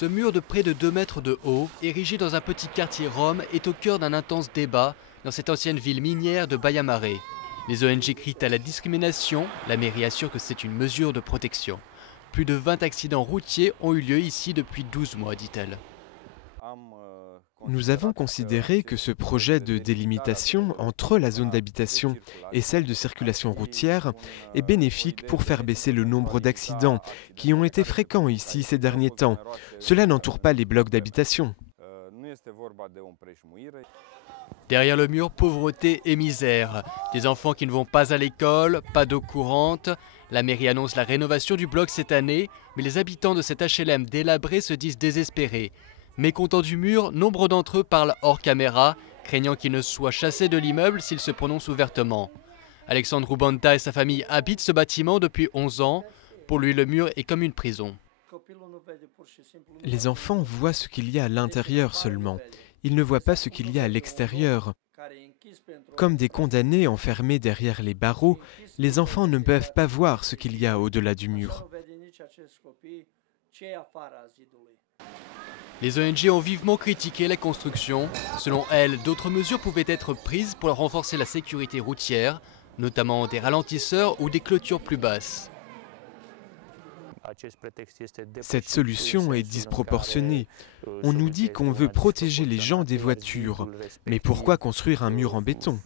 Ce mur de près de 2 mètres de haut, érigé dans un petit quartier rome, est au cœur d'un intense débat dans cette ancienne ville minière de Baia Mare. Les ONG crient à la discrimination, la mairie assure que c'est une mesure de protection. Plus de 20 accidents routiers ont eu lieu ici depuis 12 mois, dit-elle. Nous avons considéré que ce projet de délimitation entre la zone d'habitation et celle de circulation routière est bénéfique pour faire baisser le nombre d'accidents qui ont été fréquents ici ces derniers temps. Cela n'entoure pas les blocs d'habitation. Derrière le mur, pauvreté et misère. Des enfants qui ne vont pas à l'école, pas d'eau courante. La mairie annonce la rénovation du bloc cette année, mais les habitants de cet HLM délabré se disent désespérés. Mécontents du mur, nombre d'entre eux parlent hors caméra, craignant qu'il ne soit chassé de l'immeuble s'ils se prononcent ouvertement. Alexandre Rubanta et sa famille habitent ce bâtiment depuis 11 ans. Pour lui, le mur est comme une prison. Les enfants voient ce qu'il y a à l'intérieur seulement. Ils ne voient pas ce qu'il y a à l'extérieur. Comme des condamnés enfermés derrière les barreaux, les enfants ne peuvent pas voir ce qu'il y a au-delà du mur. Les ONG ont vivement critiqué la construction. Selon elles, d'autres mesures pouvaient être prises pour renforcer la sécurité routière, notamment des ralentisseurs ou des clôtures plus basses. Cette solution est disproportionnée. On nous dit qu'on veut protéger les gens des voitures. Mais pourquoi construire un mur en béton ?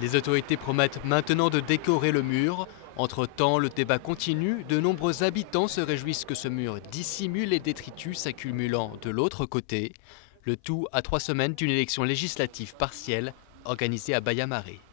Les autorités promettent maintenant de décorer le mur. Entre-temps, le débat continue. De nombreux habitants se réjouissent que ce mur dissimule les détritus s'accumulant de l'autre côté. Le tout à 3 semaines d'une élection législative partielle organisée à Baia Mare.